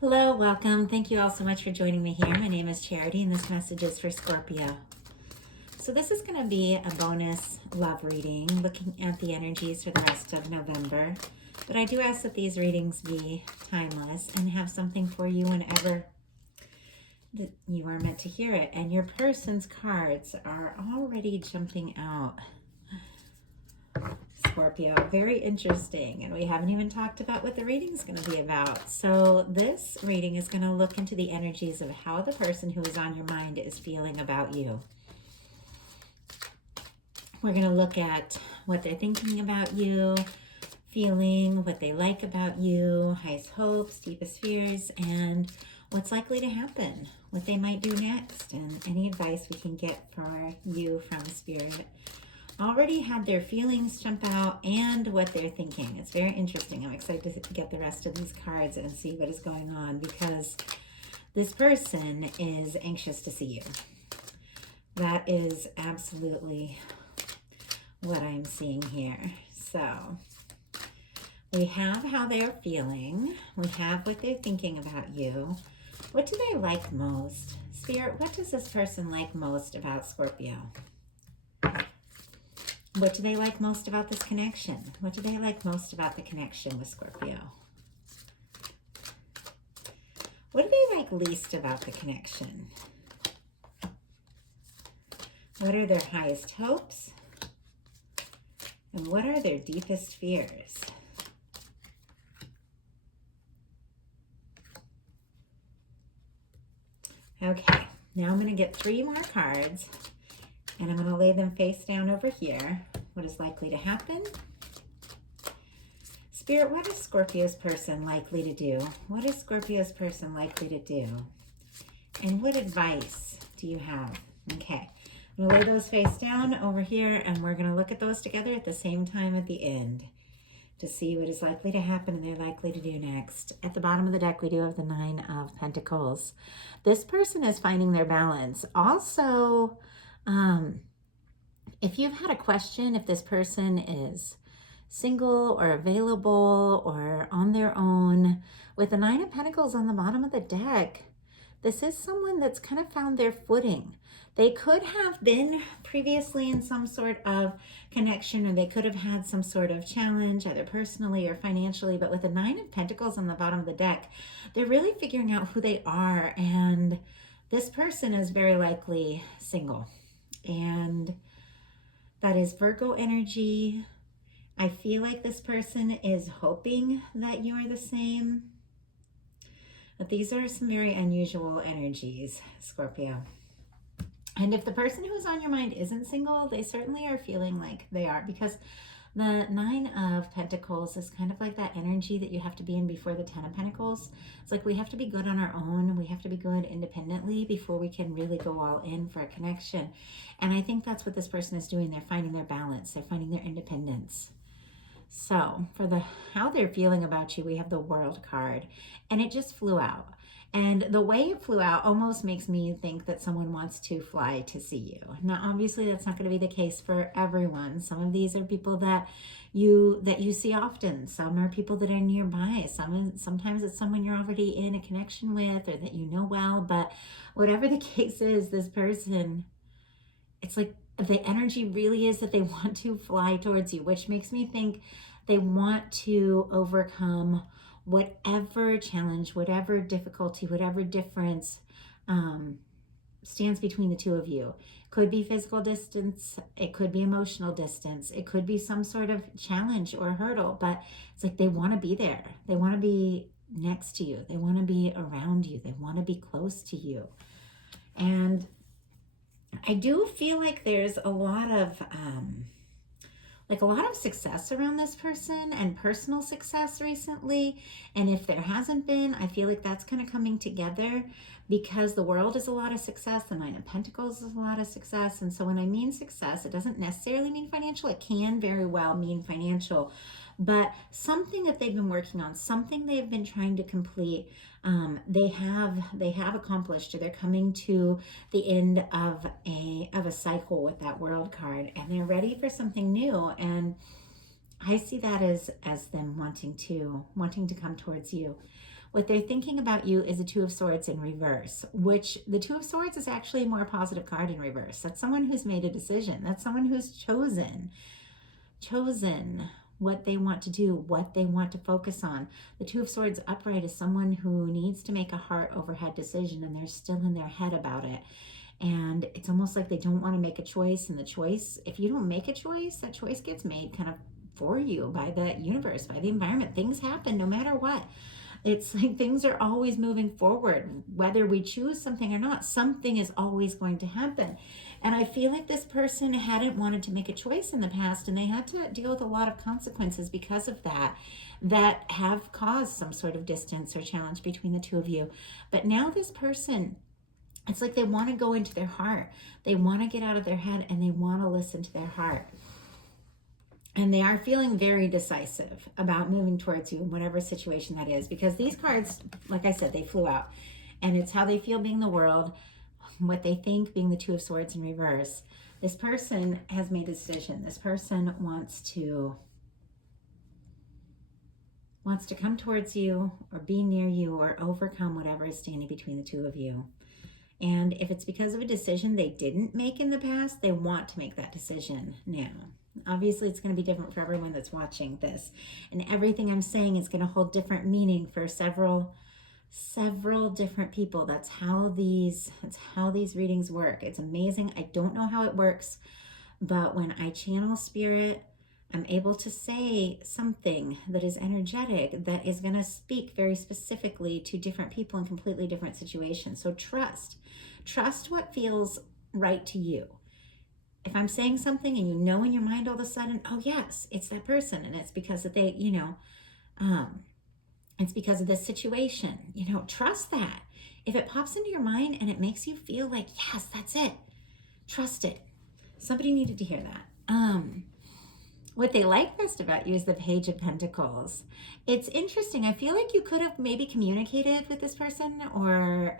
Hello, welcome. Thank you all so much for joining me here. My name is Charity and this message is for Scorpio. So this is going to be a bonus love reading looking at the energies for the rest of November. But I do ask that these readings be timeless and have something for you whenever that you are meant to hear it. And your person's cards are already jumping out. Scorpio, very interesting, and we haven't even talked about what the reading is going to be about. So this reading is going to look into the energies of how the person who is on your mind is feeling about you. We're going to look at what they're thinking about you, feeling, what they like about you, highest hopes, deepest fears, and what's likely to happen, what they might do next, and any advice we can get for you from Spirit. Already had their feelings jump out and what they're thinking. It's very interesting. I'm excited to get the rest of these cards and see what is going on because this person is anxious to see you. That is absolutely what I'm seeing here. So we have how they're feeling. We have what they're thinking about you. What do they like most? Spirit, what does this person like most about Scorpio? What do they like most about this connection? What do they like most about the connection with Scorpio? What do they like least about the connection? What are their highest hopes? And what are their deepest fears? Okay, now I'm going to get 3 more cards. And I'm going to lay them face down over here. What is likely to happen? Spirit, what is Scorpio's person likely to do? What is Scorpio's person likely to do? And what advice do you have? Okay, I'm going to lay those face down over here, and we're going to look at those together at the same time at the end to see what is likely to happen and they're likely to do next. At the bottom of the deck, we do have the 9 of Pentacles. This person is finding their balance. Also, if you've had a question, if this person is single or available or on their own, with the 9 of Pentacles on the bottom of the deck, this is someone that's kind of found their footing. They could have been previously in some sort of connection, or they could have had some sort of challenge, either personally or financially, but with the 9 of Pentacles on the bottom of the deck, they're really figuring out who they are, and this person is very likely single. And that is Virgo energy. I feel like this person is hoping that you are the same. But these are some very unusual energies, Scorpio. And if the person who's on your mind isn't single, they certainly are feeling like they are, because the 9 of Pentacles is kind of like that energy that you have to be in before the 10 of Pentacles. It's like we have to be good on our own. We have to be good independently before we can really go all in for a connection. And I think that's what this person is doing. They're finding their balance. They're finding their independence. So for how they're feeling about you, we have the World card, and it just flew out. And the way it flew out almost makes me think that someone wants to fly to see you. Now, obviously, that's not going to be the case for everyone. Some of these are people that you see often. Some are people that are nearby. Sometimes it's someone you're already in a connection with or that you know well. But whatever the case is, this person, it's like the energy really is that they want to fly towards you, which makes me think they want to overcome whatever challenge, whatever difficulty, whatever difference stands between the two of you. It could be physical distance, it could be emotional distance, it could be some sort of challenge or hurdle, but it's like they want to be there. They want to be next to you. They want to be around you. They want to be close to you. And I do feel like there's a lot of success around this person and personal success recently. And if there hasn't been, I feel like that's kind of coming together because the World is a lot of success. The 9 of Pentacles is a lot of success. And so when I mean success, it doesn't necessarily mean financial. It can very well mean financial, but something that they've been working on, something they've been trying to complete, they have accomplished, or they're coming to the end of a cycle with that World card, and they're ready for something new. And I see that as them wanting to come towards you. What they're thinking about you is the Two of Swords in reverse, which the Two of Swords is actually a more positive card in reverse. That's someone who's made a decision. That's someone who's chosen what they want to do, what they want to focus on. The Two of Swords upright is someone who needs to make a heart over head decision, and they're still in their head about it. And it's almost like they don't want to make a choice, and the choice, if you don't make a choice, that choice gets made kind of for you by the universe, by the environment. Things happen no matter what. It's like things are always moving forward. Whether we choose something or not, something is always going to happen. And I feel like this person hadn't wanted to make a choice in the past, and they had to deal with a lot of consequences because of that have caused some sort of distance or challenge between the two of you. But now this person, it's like they want to go into their heart. They want to get out of their head, and they want to listen to their heart. And they are feeling very decisive about moving towards you in whatever situation that is, because these cards, like I said, they flew out. And it's how they feel being the world, what they think being the Two of Swords in reverse. This person has made a decision. This person wants to come towards you or be near you or overcome whatever is standing between the two of you. And if it's because of a decision they didn't make in the past, they want to make that decision now. Obviously, it's going to be different for everyone that's watching this. And everything I'm saying is going to hold different meaning for several different people. That's how these readings work. It's amazing. I don't know how it works, but when I channel spirit, I'm able to say something that is energetic, that is going to speak very specifically to different people in completely different situations. So trust what feels right to you. If I'm saying something and you know in your mind all of a sudden, oh yes, it's that person, and it's because that they, it's because of this situation, trust that. If it pops into your mind and it makes you feel like, yes, that's it, trust it. Somebody needed to hear that. What they like best about you is the Page of Pentacles. It's interesting. I feel like you could have maybe communicated with this person, or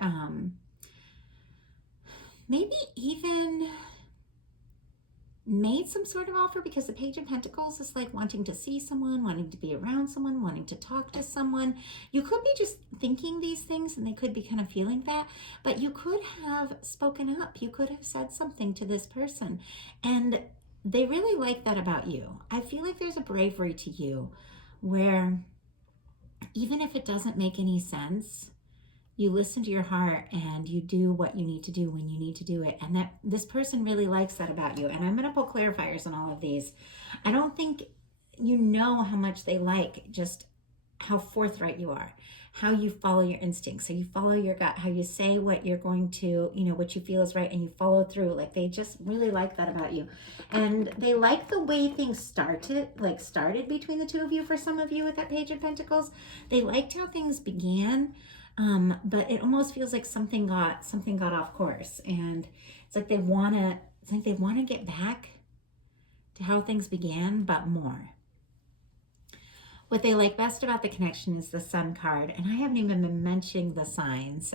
maybe even made some sort of offer, because the Page of Pentacles is like wanting to see someone, wanting to be around someone, wanting to talk to someone. You could be just thinking these things and they could be kind of feeling that, but you could have spoken up. You could have said something to this person, and they really like that about you. I feel like there's a bravery to you where even if it doesn't make any sense, you listen to your heart and you do what you need to do when you need to do it. And that this person really likes that about you. And I'm going to pull clarifiers on all of these. I don't think you know how much they like just how forthright you are, how you follow your instincts. So you follow your gut, how you say what you're going to, what you feel is right, and you follow through. Like, they just really like that about you. And they like the way things started between the two of you. For some of you with that Page of Pentacles, they liked how things began. But it almost feels like something got off course, and it's like they want to get back to how things began, but more. What they like best about the connection is the Sun card, and I haven't even been mentioning the signs.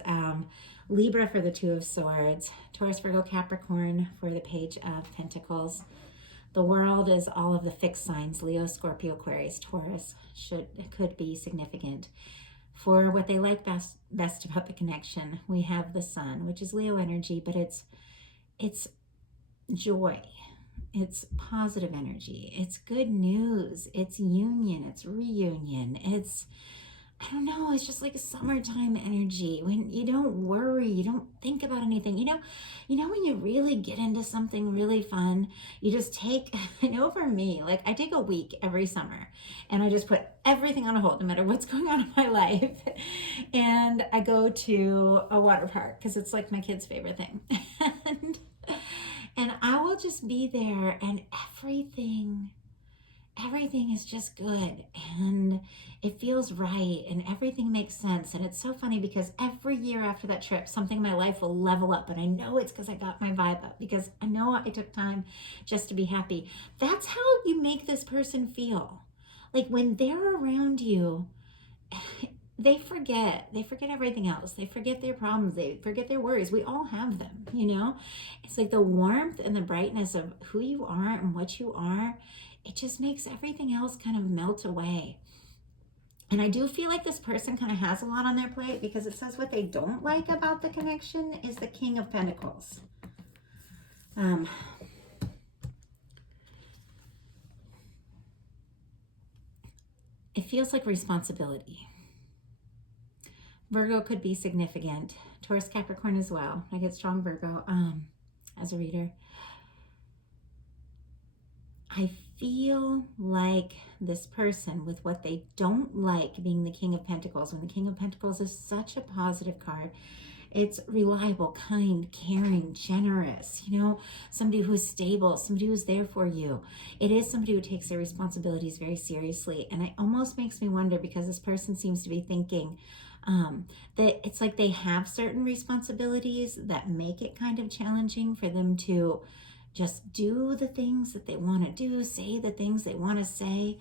Libra for the Two of Swords, Taurus, Virgo, Capricorn for the Page of Pentacles. The World is all of the fixed signs: Leo, Scorpio, Aquarius, Taurus. Could be significant. For what they like best about the connection, we have the Sun, which is Leo energy, but it's joy, it's positive energy, it's good news, it's union, it's reunion, it's, I don't know, it's just like a summertime energy when you don't worry, you don't think about anything. When you really get into something really fun, you just take, I know for me, like I take a week every summer and I just put everything on a hold, no matter what's going on in my life. And I go to a water park because it's like my kid's favorite thing. and I will just be there, and everything is just good, and it feels right, and everything makes sense. And it's so funny because every year after that trip, something in my life will level up, and I know it's because I got my vibe up, because I know I took time just to be happy. That's how you make this person feel. Like when they're around you, they forget everything else. They forget their problems. They forget their worries. We all have them, It's like the warmth and the brightness of who you are and what you are. It just makes everything else kind of melt away. And I do feel like this person kind of has a lot on their plate, because it says what they don't like about the connection is the King of Pentacles. It feels like responsibility. Virgo could be significant. Taurus, Capricorn as well. I get strong Virgo as a reader. I feel like this person, with what they don't like being the King of Pentacles, when the King of Pentacles is such a positive card, it's reliable, kind, caring, generous, you know, somebody who's stable, somebody who's there for you. It is somebody who takes their responsibilities very seriously. And it almost makes me wonder, because this person seems to be thinking that it's like they have certain responsibilities that make it kind of challenging for them to just do the things that they want to do, say the things they want to say.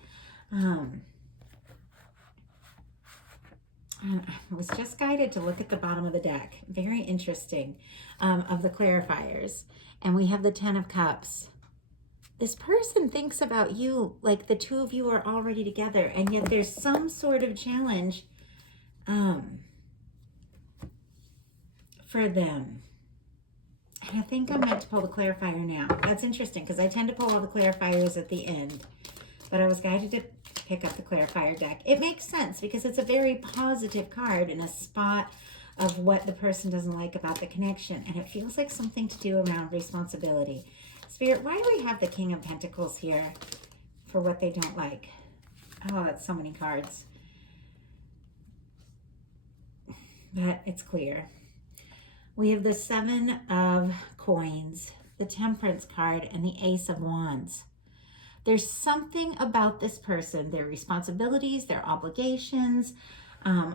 I was just guided to look at the bottom of the deck. Very interesting, of the clarifiers. And we have the 10 of Cups. This person thinks about you like the two of you are already together, and yet there's some sort of challenge for them. And I think I'm meant to pull the clarifier now. That's interesting, because I tend to pull all the clarifiers at the end. But I was guided to pick up the clarifier deck. It makes sense, because it's a very positive card in a spot of what the person doesn't like about the connection. And it feels like something to do around responsibility. Spirit, why do we have the King of Pentacles here for what they don't like? Oh, that's so many cards. But it's clear. We have the 7 of Coins, the Temperance card, and the Ace of Wands. There's something about this person, their responsibilities, their obligations,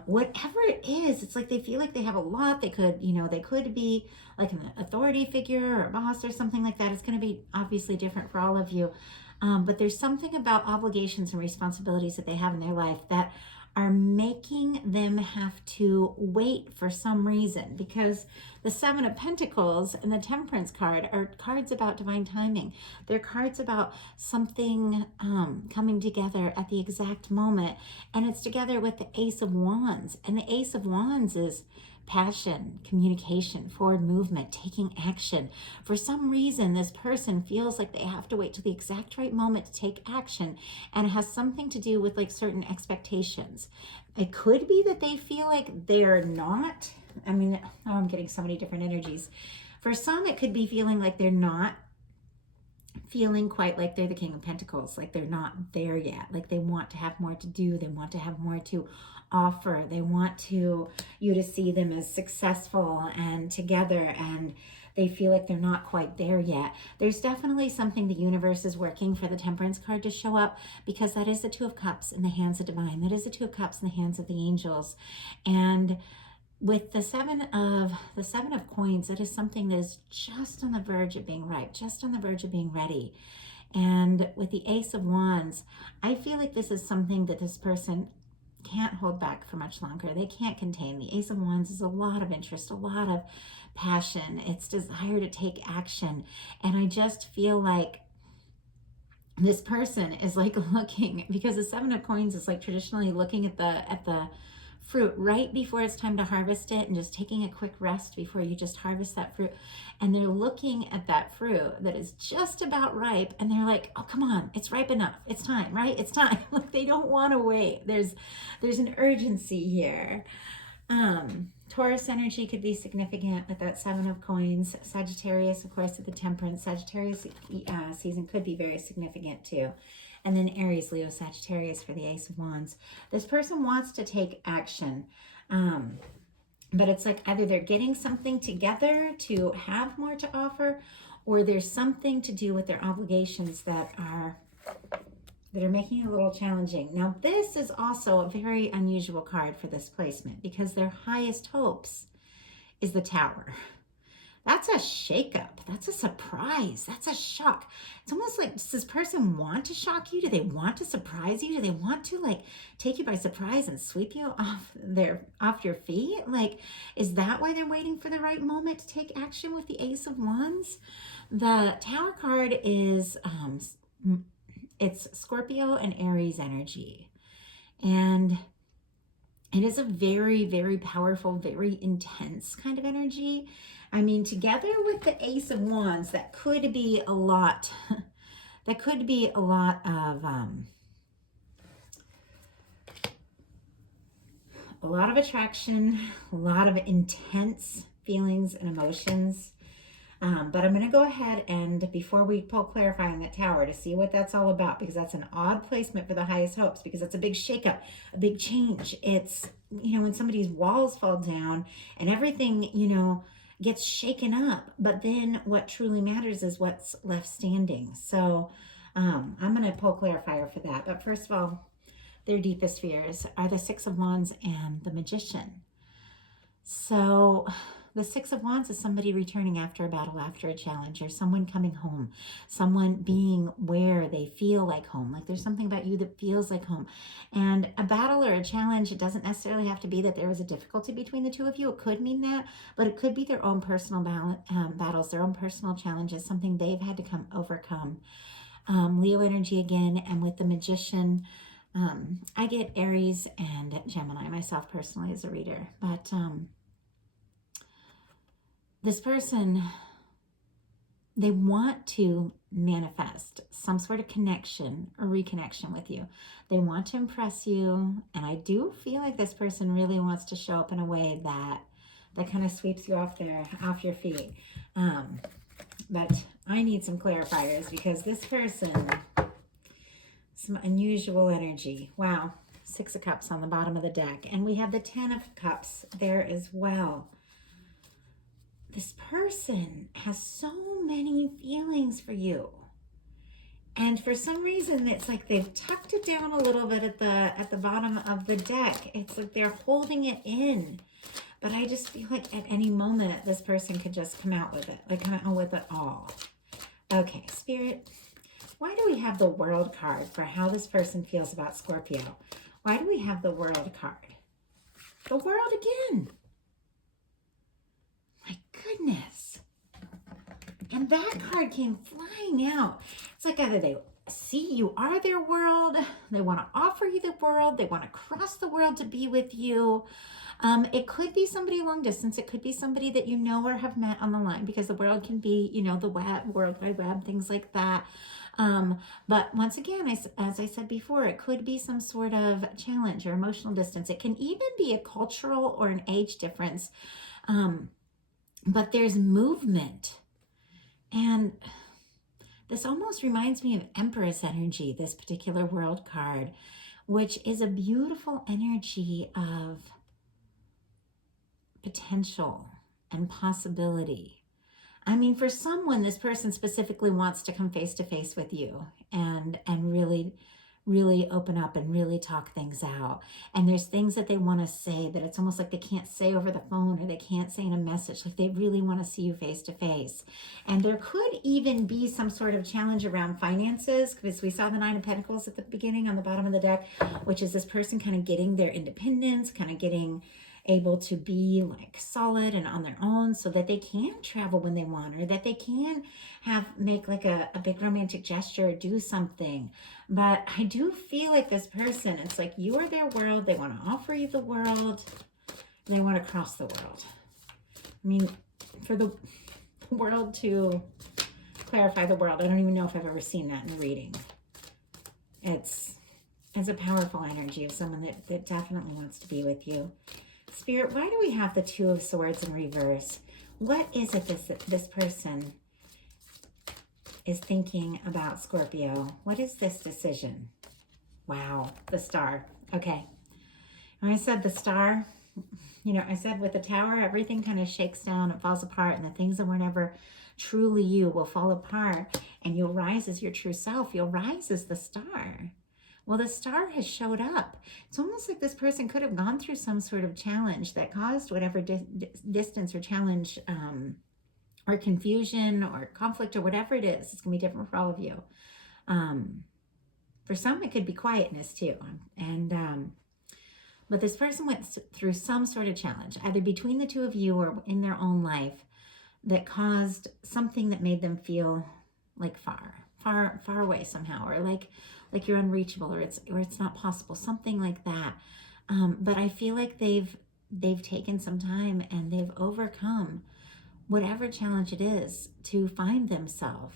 whatever it is, it's like they feel like they have a lot. They could, you know, they could be like an authority figure or a boss or something like that. It's going to be obviously different for all of you. But there's something about obligations and responsibilities that they have in their life that are making them have to wait for some reason, because the 7 of Pentacles and the Temperance card are cards about divine timing. They're cards about something coming together at the exact moment, and it's together with the Ace of Wands. And the Ace of Wands is passion, communication, forward movement, taking action. For some reason, this person feels like they have to wait till the exact right moment to take action, and it has something to do with like certain expectations. It could be that they feel like they're not, I mean, oh, I'm getting so many different energies. For some, it could be feeling like they're not feeling quite like they're the King of Pentacles, like they're not there yet, like they want to have more to do, they want to have more to offer, they want you to see them as successful and together, and they feel like they're not quite there yet. There's definitely something the universe is working for the Temperance card to show up, because that is the 2 of Cups in the hands of divine. That is the 2 of Cups in the hands of the angels. And with the 7 of Coins, that is something that is just on the verge of being ripe, just on the verge of being ready. And with the Ace of Wands, I feel like this is something that this person can't hold back for much longer. They can't contain. The Ace of Wands is a lot of interest, a lot of passion. It's desire to take action. And I just feel like this person is like looking, because the 7 of Coins is like traditionally looking at the fruit right before it's time to harvest it, and just taking a quick rest before you just harvest that fruit. And they're looking at that fruit that is just about ripe, and they're like, oh, come on, it's ripe enough. It's time, right? It's time. Like, they don't want to wait. There's an urgency here. Taurus energy could be significant with that 7 of Coins. Sagittarius, of course, with the Temperance. Sagittarius season could be very significant too. And then Aries, Leo, Sagittarius for the Ace of Wands. This person wants to take action. But it's like either they're getting something together to have more to offer, or there's something to do with their obligations that are making it a little challenging. Now, this is also a very unusual card for this placement, because their highest hopes is the Tower. That's a shakeup. That's a surprise. That's a shock. It's almost like, does this person want to shock you? Do they want to surprise you? Do they want to like take you by surprise and sweep you off your feet? Like, is that why they're waiting for the right moment to take action with the Ace of Wands? The Tower card is it's Scorpio and Aries energy. And It is a very, very powerful, very intense kind of energy. I mean, together with the Ace of Wands, that could be a lot. That could be a lot of attraction, a lot of intense feelings and emotions. But I'm going to go ahead and, before we pull clarify on that tower, to see what that's all about, because that's an odd placement for the highest hopes, because it's a big shakeup, a big change. It's, when somebody's walls fall down and everything, gets shaken up, but then what truly matters is what's left standing. So I'm going to pull clarifier for that. But first of all, their deepest fears are the Six of Wands and the Magician. So the Six of Wands is somebody returning after a battle, after a challenge, or someone coming home, someone being where they feel like home. Like there's something about you that feels like home. And a battle or a challenge, it doesn't necessarily have to be that there was a difficulty between the two of you. It could mean that, but it could be their own personal battles, their own personal challenges, something they've had to overcome. Leo energy again, and with the Magician, I get Aries and Gemini myself personally as a reader, but this person, they want to manifest some sort of connection or reconnection with you. They want to impress you, and I do feel like this person really wants to show up in a way that kind of sweeps you off your feet. But I need some clarifiers, because this person, some unusual energy. Wow, Six of Cups on the bottom of the deck, and we have the Ten of Cups there as well. This person has so many feelings for you, and for some reason it's like they've tucked it down a little bit at the bottom of the deck. It's like they're holding it in, but I just feel like at any moment this person could just come out with it, like come out with it all. Okay, Spirit, why do we have the World card for how this person feels about Scorpio? Why do we have the World card? The World again. My goodness. And that card came flying out. It's like either they see you are their world, they want to offer you the world, they want to cross the world to be with you. It could be somebody long distance. It could be somebody that you know or have met on the line, because the world can be, the web, World Wide Web, things like that. But once again, as I said before, it could be some sort of challenge or emotional distance. It can even be a cultural or an age difference. But there's movement. And this almost reminds me of Empress energy, this particular World card, which is a beautiful energy of potential and possibility. I mean, for someone, this person specifically wants to come face to face with you and really open up and really talk things out. And there's things that they want to say that it's almost like they can't say over the phone, or they can't say in a message. Like they really want to see you face to face. And there could even be some sort of challenge around finances, because we saw the Nine of Pentacles at the beginning on the bottom of the deck, which is this person kind of getting their independence, kind of getting able to be like solid and on their own, so that they can travel when they want, or that they can make like a big romantic gesture or do something. But I do feel like this person, it's like you are their world. They want to offer you the world. They want to cross the world. I mean, for the world to clarify the world, I don't even know if I've ever seen that in a reading. It's a powerful energy of someone that definitely wants to be with you. Spirit, why do we have the Two of Swords in reverse? What is it that this person is thinking about Scorpio? What is this decision? Wow, the Star. Okay. When I said the Star, I said with the Tower, everything kind of shakes down, it falls apart, and the things that were never truly you will fall apart, and you'll rise as your true self. You'll rise as the Star. Well, the Star has showed up. It's almost like this person could have gone through some sort of challenge that caused whatever distance or challenge or confusion or conflict or whatever it is. It's going to be different for all of you. For some, it could be quietness too. But this person went through some sort of challenge, either between the two of you or in their own life, that caused something that made them feel like far away somehow, or like you're unreachable, or it's not possible, something like that. But I feel like they've taken some time and they've overcome whatever challenge it is to find themselves.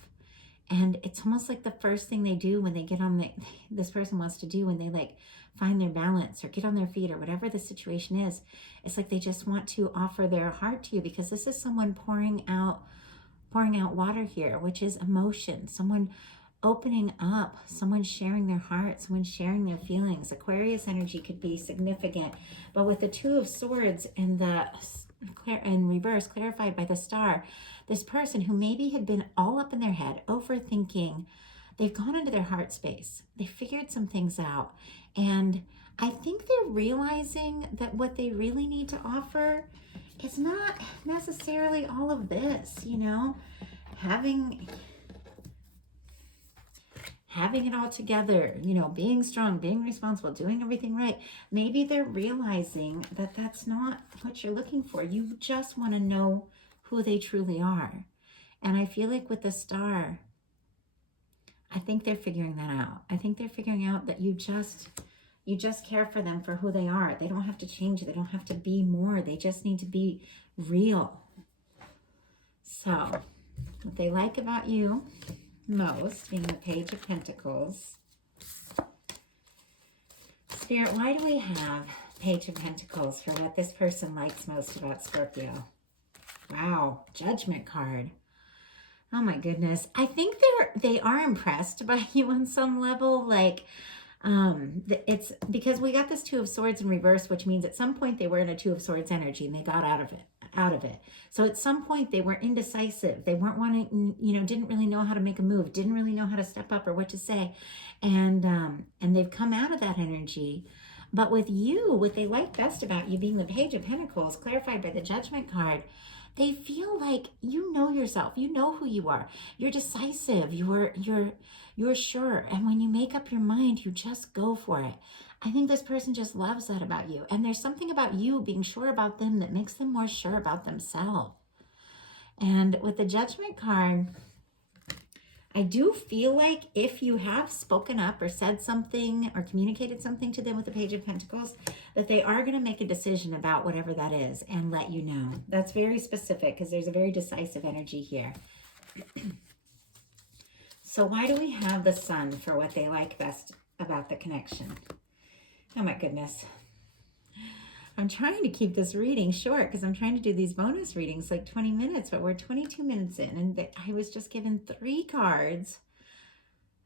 And it's almost like the first thing they do when they get on this person wants to do when they like find their balance or get on their feet or whatever the situation is. It's like they just want to offer their heart to you, because this is someone pouring out water here, which is emotion, someone opening up, someone sharing their heart, someone sharing their feelings. Aquarius energy could be significant, but with the Two of Swords and the in reverse, clarified by the Star, this person who maybe had been all up in their head, overthinking, they've gone into their heart space. They figured some things out. And I think they're realizing that what they really need to offer is not necessarily all of this, you know, having it all together, you know, being strong, being responsible, doing everything right. Maybe they're realizing that that's not what you're looking for. You just want to know who they truly are. And I feel like with the Star, I think they're figuring that out. I think they're figuring out that you just care for them for who they are. They don't have to change. They don't have to be more. They just need to be real. So, what they like about you most, being the Page of Pentacles. Spirit, why do we have Page of Pentacles for what this person likes most about Scorpio? Wow, Judgment card. Oh my goodness. I think they are impressed by you on some level. Like, it's because we got this Two of Swords in reverse, which means at some point they were in a Two of Swords energy and they got out of it. So at some point they were indecisive. They weren't wanting, you know, didn't really know how to make a move, didn't really know how to step up or what to say. And they've come out of that energy. But with you, what they like best about you being the Page of Pentacles, clarified by the Judgment card, they feel like you know yourself. You know who you are. You're decisive. You're sure. And when you make up your mind, you just go for it. I think this person just loves that about you. And there's something about you being sure about them that makes them more sure about themselves. And with the Judgment card, I do feel like if you have spoken up or said something or communicated something to them with the Page of Pentacles, that they are going to make a decision about whatever that is and let you know. That's very specific because there's a very decisive energy here. So why do we have the Sun for what they like best about the connection? Oh my goodness. I'm trying to keep this reading short because I'm trying to do these bonus readings like 20 minutes, but we're 22 minutes in and I was just given 3 cards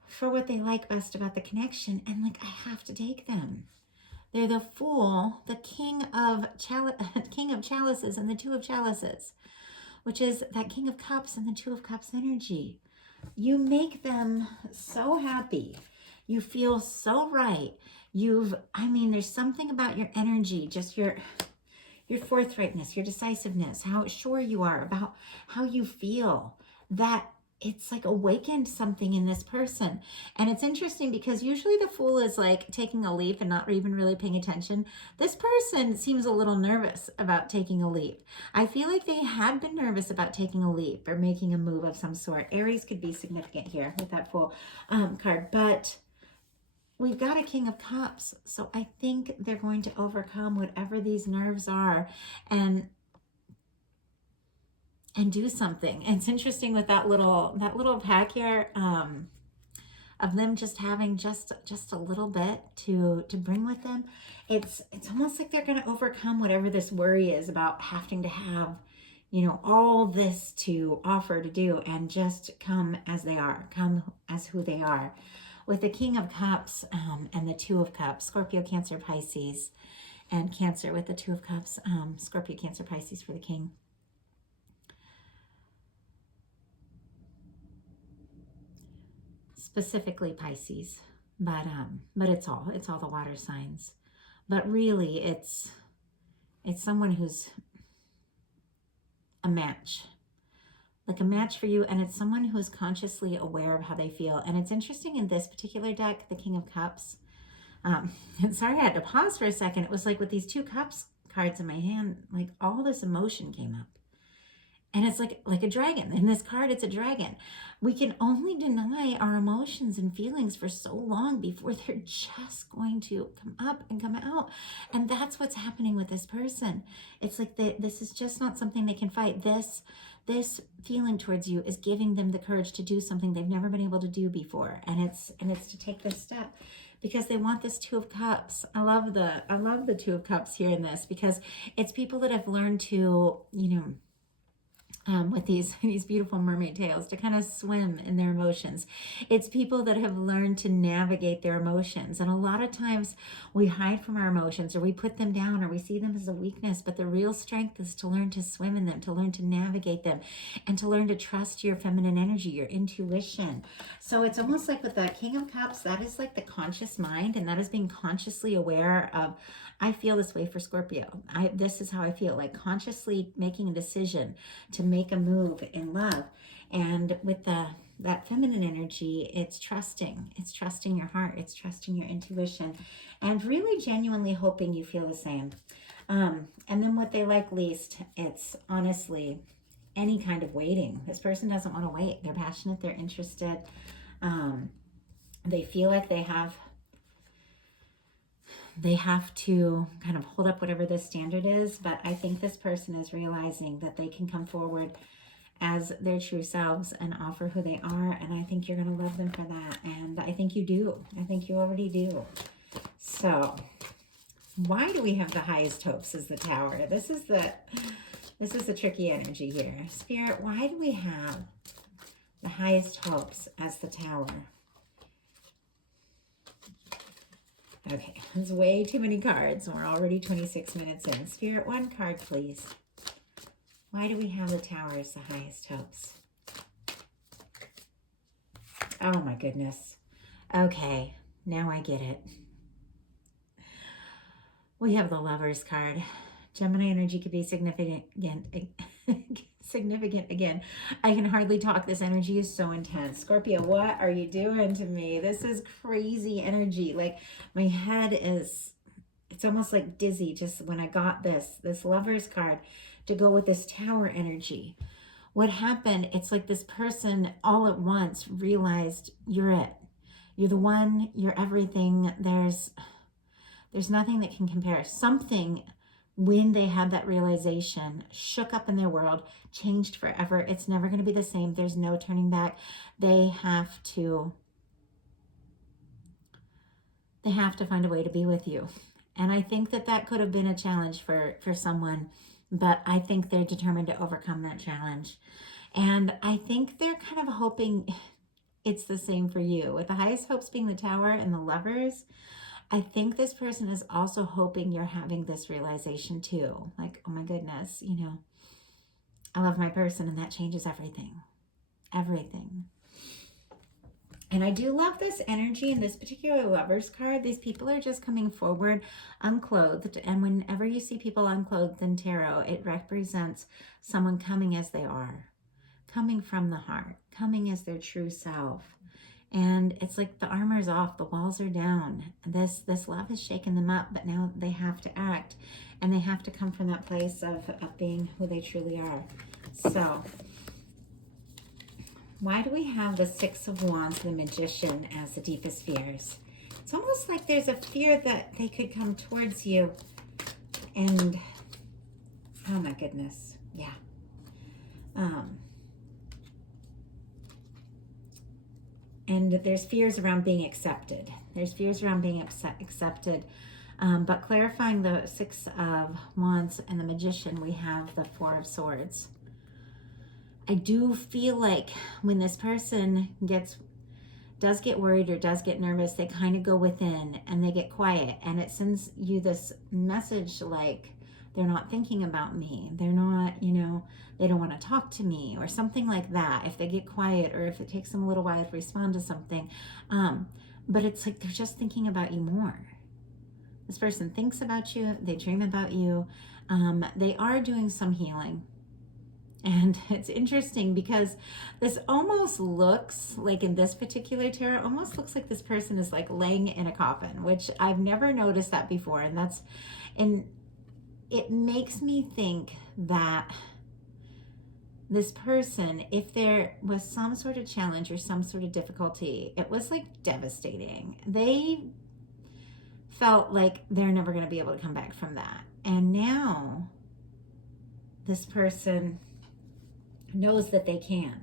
for what they like best about the connection, and like I have to take them. They're the Fool, the King of Chalices, and the Two of Chalices, which is that King of Cups and the Two of Cups energy. You make them so happy. You feel so right. There's something about your energy, just your forthrightness, your decisiveness, how sure you are about how you feel, that it's like awakened something in this person. And it's interesting because usually the Fool is like taking a leap and not even really paying attention. This person seems a little nervous about taking a leap. I feel like they had been nervous about taking a leap or making a move of some sort. Aries could be significant here with that Fool card, but we've got a King of Cups. So I think they're going to overcome whatever these nerves are and do something. And it's interesting with that little pack here of them just having just a little bit to bring with them. It's almost like they're going to overcome whatever this worry is about having to have, you know, all this to offer to do and just come as they are, come as who they are. With the King of Cups and the Two of Cups, Scorpio, Cancer, Pisces, and Cancer with the Two of Cups, Scorpio, Cancer, Pisces for the King. Specifically Pisces, but it's all the water signs. But really, it's someone who's a match. Like a match for you, and it's someone who is consciously aware of how they feel. And it's interesting in this particular deck, the King of Cups. Sorry, I had to pause for a second. It was like with these 2 cups cards in my hand, like all this emotion came up. And it's like a dragon. In this card, it's a dragon. We can only deny our emotions and feelings for so long before they're just going to come up and come out. And that's what's happening with this person. It's like this is just not something they can fight. This feeling towards you is giving them the courage to do something they've never been able to do before. And it's to take this step, because they want this Two of Cups. I love the Two of Cups here in this, because it's people that have learned to, with these beautiful mermaid tails, to kind of swim in their emotions. It's people that have learned to navigate their emotions. And a lot of times we hide from our emotions, or we put them down, or we see them as a weakness. But the real strength is to learn to swim in them, to learn to navigate them, and to learn to trust your feminine energy, your intuition. So it's almost like with the King of Cups, that is like the conscious mind, and that is being consciously aware of, I feel this way for Scorpio. This is how I feel, like consciously making a decision to make a move in love. And with that feminine energy, it's trusting your heart, it's trusting your intuition, and really genuinely hoping you feel the same. And then what they like least, it's honestly any kind of waiting. This person doesn't want to wait. They're passionate, they're interested. They feel like they have to kind of hold up whatever this standard is, but I think this person is realizing that they can come forward as their true selves and offer who they are, and I think you're going to love them for that, and I think you do. I think you already do. So why do we have the highest hopes as the Tower? This is the tricky energy here. Spirit, why do we have the highest hopes as the Tower? Okay, there's way too many cards, and we're already 26 minutes in. Spirit, one card, please. Why do we have the Tower as the highest hopes? Oh my goodness. Okay, now I get it. We have the Lovers card. Gemini energy could be significant again. Significant again. I can hardly talk. This energy is so intense. Scorpio, what are you doing to me? This is crazy energy. Like my head is, it's almost like dizzy just when I got this Lovers card to go with this Tower energy. What happened? It's like this person all at once realized you're it. You're the one, you're everything. There's nothing that can compare. Something, when they had that realization, shook up in their world, changed forever. It's never going to be the same. There's no turning back. They have to find a way to be with you. And I think that could have been a challenge for someone, but I think they're determined to overcome that challenge. And I think they're kind of hoping it's the same for you. With the highest hopes being the Tower and the Lovers, I think this person is also hoping you're having this realization too. Like, oh my goodness, I love my person, and that changes everything. Everything. And I do love this energy in this particular Lovers card. These people are just coming forward unclothed. And whenever you see people unclothed in tarot, it represents someone coming as they are, coming from the heart, coming as their true self. And it's like the armor's off, the walls are down. This love has shaken them up, but now they have to act, and they have to come from that place of being who they truly are. So why do we have the Six of Wands, the Magician, as the deepest fears? It's almost like there's a fear that they could come towards you, and oh my goodness, yeah. And there's fears around being accepted. There's fears around being accepted. But clarifying the Six of Wands and the Magician, we have the Four of Swords. I do feel like when this person does get worried or does get nervous, they kind of go within and they get quiet. And it sends you this message like, they're not thinking about me. They're not, they don't want to talk to me or something like that. If they get quiet or if it takes them a little while to respond to something. But it's like they're just thinking about you more. This person thinks about you. They dream about you. They are doing some healing. And it's interesting because this almost looks like, in this particular tarot, almost looks like this person is like laying in a coffin, which I've never noticed that before. And it makes me think that this person, if there was some sort of challenge or some sort of difficulty, it was like devastating. They felt like they're never going to be able to come back from that. And now this person knows that they can.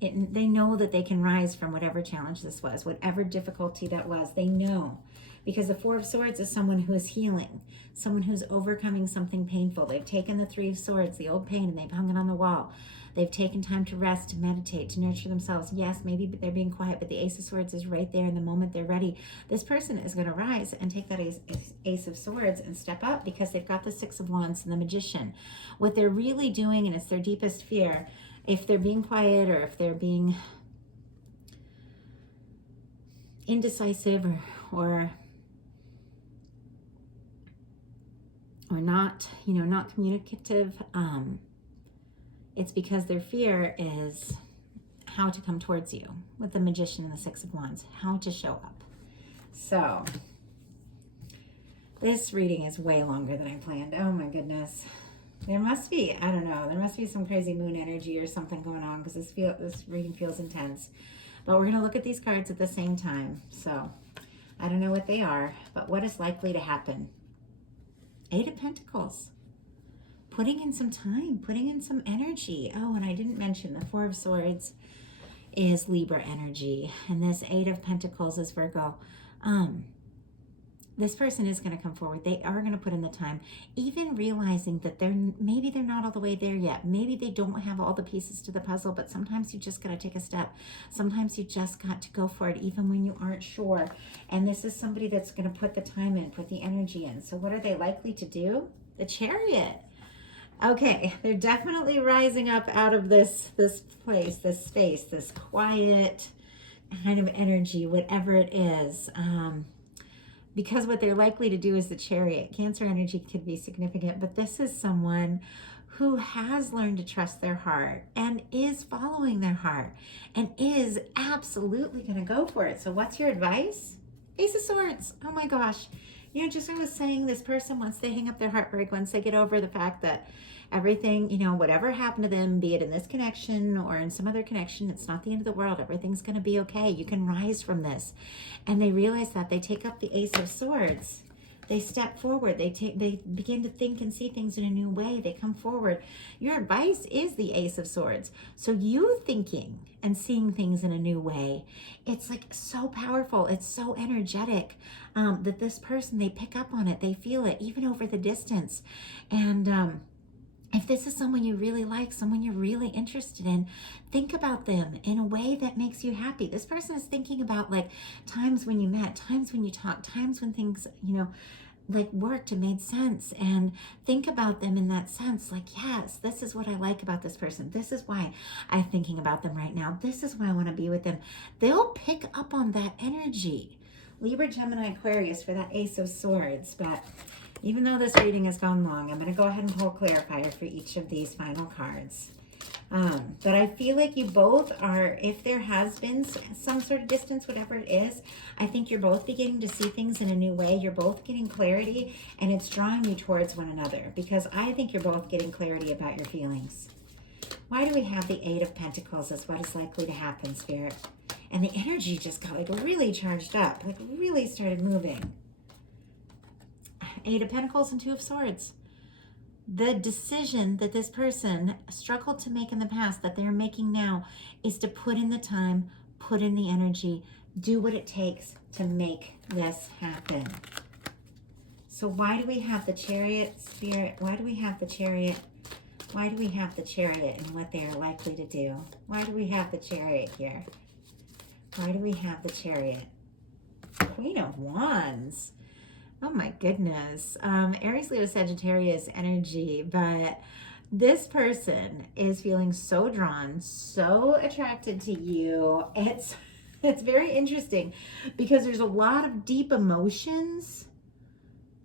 They know that they can rise from whatever challenge this was, whatever difficulty that was. They know, because the Four of Swords is someone who is healing, someone who's overcoming something painful. They've taken the Three of Swords, the old pain, and they've hung it on the wall. They've taken time to rest, to meditate, to nurture themselves. Yes, maybe they're being quiet, but the Ace of Swords is right there. In the moment they're ready, this person is going to rise and take that Ace of Swords and step up, because they've got the Six of Wands and the Magician. What they're really doing, and it's their deepest fear, if they're being quiet or if they're being indecisive or not, not communicative, it's because their fear is how to come towards you with the Magician and the Six of Wands, how to show up. So this reading is way longer than I planned. Oh my goodness. There must be, I don't know, there must be some crazy moon energy or something going on, because this reading feels intense. But we're going to look at these cards at the same time. So I don't know what they are, but what is likely to happen? Eight of Pentacles. Putting in some time, putting in some energy. Oh, and I didn't mention the Four of Swords is Libra energy, and this Eight of Pentacles is Virgo. This person is going to come forward. They are going to put in the time, even realizing that maybe they're not all the way there yet. Maybe they don't have all the pieces to the puzzle, but sometimes you just got to take a step. Sometimes you just got to go for it, even when you aren't sure. And this is somebody that's going to put the time in, put the energy in. So what are they likely to do? The Chariot. Okay, they're definitely rising up out of this place, this space, this quiet kind of energy, whatever it is. Because what they're likely to do is the Chariot. Cancer energy could be significant, but this is someone who has learned to trust their heart and is following their heart and is absolutely going to go for it. So what's your advice? Ace of Swords. Oh my gosh. Just I was saying, this person, once they hang up their heartbreak, once they get over the fact that everything, whatever happened to them, be it in this connection or in some other connection, it's not the end of the world. Everything's going to be okay. You can rise from this. And they realize that. They take up the Ace of Swords. They step forward. They begin to think and see things in a new way. They come forward. Your advice is the Ace of Swords. So you thinking and seeing things in a new way, it's like so powerful. It's so energetic that this person, they pick up on it. They feel it even over the distance. And if this is someone you really like, someone you're really interested in, think about them in a way that makes you happy. This person is thinking about like times when you met, times when you talked, times when things, like worked and made sense, and think about them in that sense. Like, yes, this is what I like about this person. This is why I'm thinking about them right now. This is why I want to be with them. They'll pick up on that energy. Libra, Gemini, Aquarius for that Ace of Swords. But even though this reading has gone long, I'm going to go ahead and pull clarifier for each of these final cards. But I feel like you both are, if there has been some sort of distance, whatever it is, I think you're both beginning to see things in a new way. You're both getting clarity, and it's drawing you towards one another, because I think you're both getting clarity about your feelings. Why do we have the Eight of Pentacles as what is likely to happen, Spirit? And the energy just got like really charged up, like really started moving. Eight of Pentacles and Two of Swords. The decision that this person struggled to make in the past, that they're making now, is to put in the time, put in the energy, do what it takes to make this happen. So why do we have the Chariot, Spirit? Why do we have the Chariot? Why do we have the Chariot and what they are likely to do? Why do we have the Chariot here? Why do we have the Chariot? Queen of Wands. Oh my goodness. Aries, Leo, Sagittarius energy, but this person is feeling so drawn, so attracted to you. It's very interesting because there's a lot of deep emotions,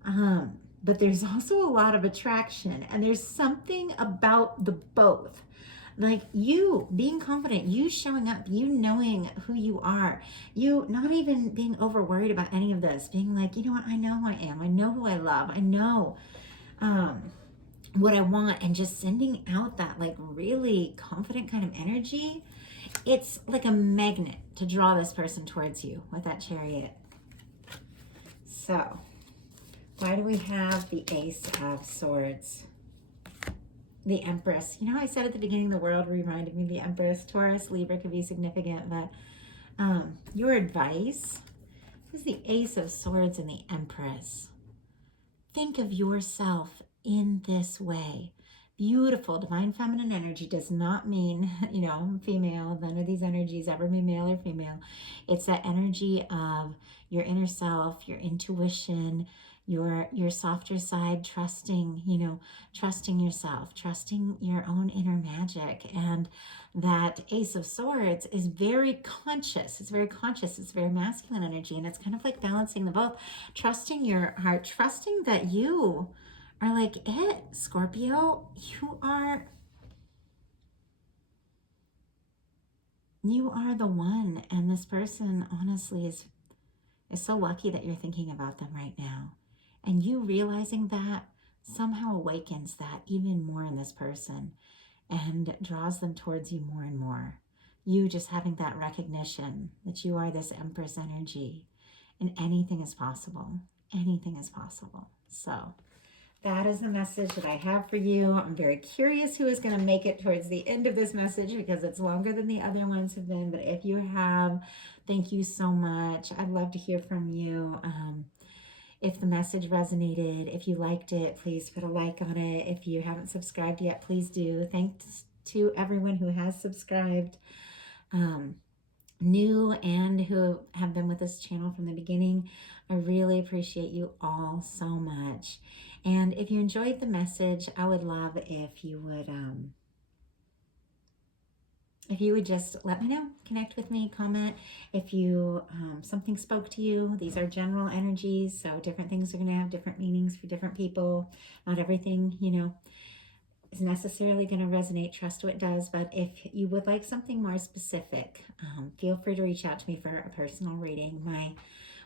but there's also a lot of attraction, and there's something about the both. Like you being confident, you showing up, you knowing who you are, you not even being over worried about any of this, being like, you know what, I know who I am, I know who I love, I know what I want, and just sending out that like really confident kind of energy. It's like a magnet to draw this person towards you with that Chariot. So, why do we have the Ace of Swords? The Empress. You know, I said at the beginning the world reminded me of the Empress. Taurus, Libra could be significant, but your advice is the Ace of Swords and the Empress. Think of yourself in this way. Beautiful, divine feminine energy does not mean, you know, female. None of these energies ever mean male or female. It's that energy of your inner self, your intuition, your softer side, trusting, you know, trusting yourself, trusting your own inner magic. And that Ace of Swords is very conscious. It's very conscious. It's very masculine energy. And it's kind of like balancing the both. Trusting your heart, trusting that you are like it, Scorpio. You are the one. And this person honestly is so lucky that you're thinking about them right now. And you realizing that somehow awakens that even more in this person and draws them towards you more and more. You just having that recognition that you are this Empress energy, and anything is possible. Anything is possible. So that is the message that I have for you. I'm very curious who is going to make it towards the end of this message, because it's longer than the other ones have been. But if you have, thank you so much. I'd love to hear from you. If the message resonated, if you liked it, please put a like on it. If you haven't subscribed yet, please do. Thanks to everyone who has subscribed, new and who have been with this channel from the beginning. I really appreciate you all so much. And if you enjoyed the message, I would love if you would just let me know, connect with me, comment. If you something spoke to you, these are general energies, so different things are going to have different meanings for different people. Not everything, you know, is necessarily going to resonate. Trust what does. But if you would like something more specific, feel free to reach out to me for a personal reading. My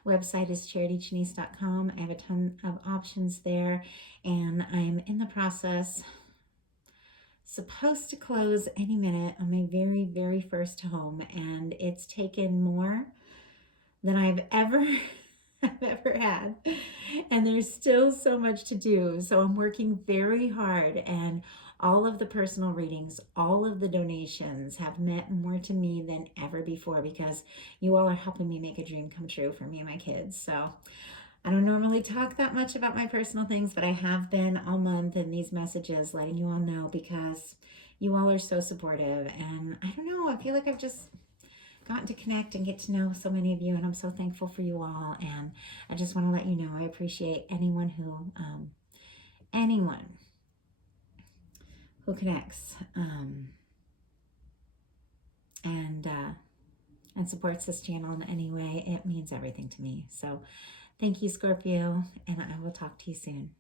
website is charitychinese.com. I have a ton of options there, and I'm in the process, supposed to close any minute, on my very, very first home, and it's taken more than I've ever had, and there's still so much to do. So I'm working very hard, and all of the personal readings, all of the donations have meant more to me than ever before, because you all are helping me make a dream come true for me and my kids. So I don't normally talk that much about my personal things, but I have been all month in these messages letting you all know, because you all are so supportive. And I don't know, I feel like I've just gotten to connect and get to know so many of you, and I'm so thankful for you all. And I just want to let you know I appreciate anyone who connects and supports this channel in any way. It means everything to me. So thank you, Scorpio, and I will talk to you soon.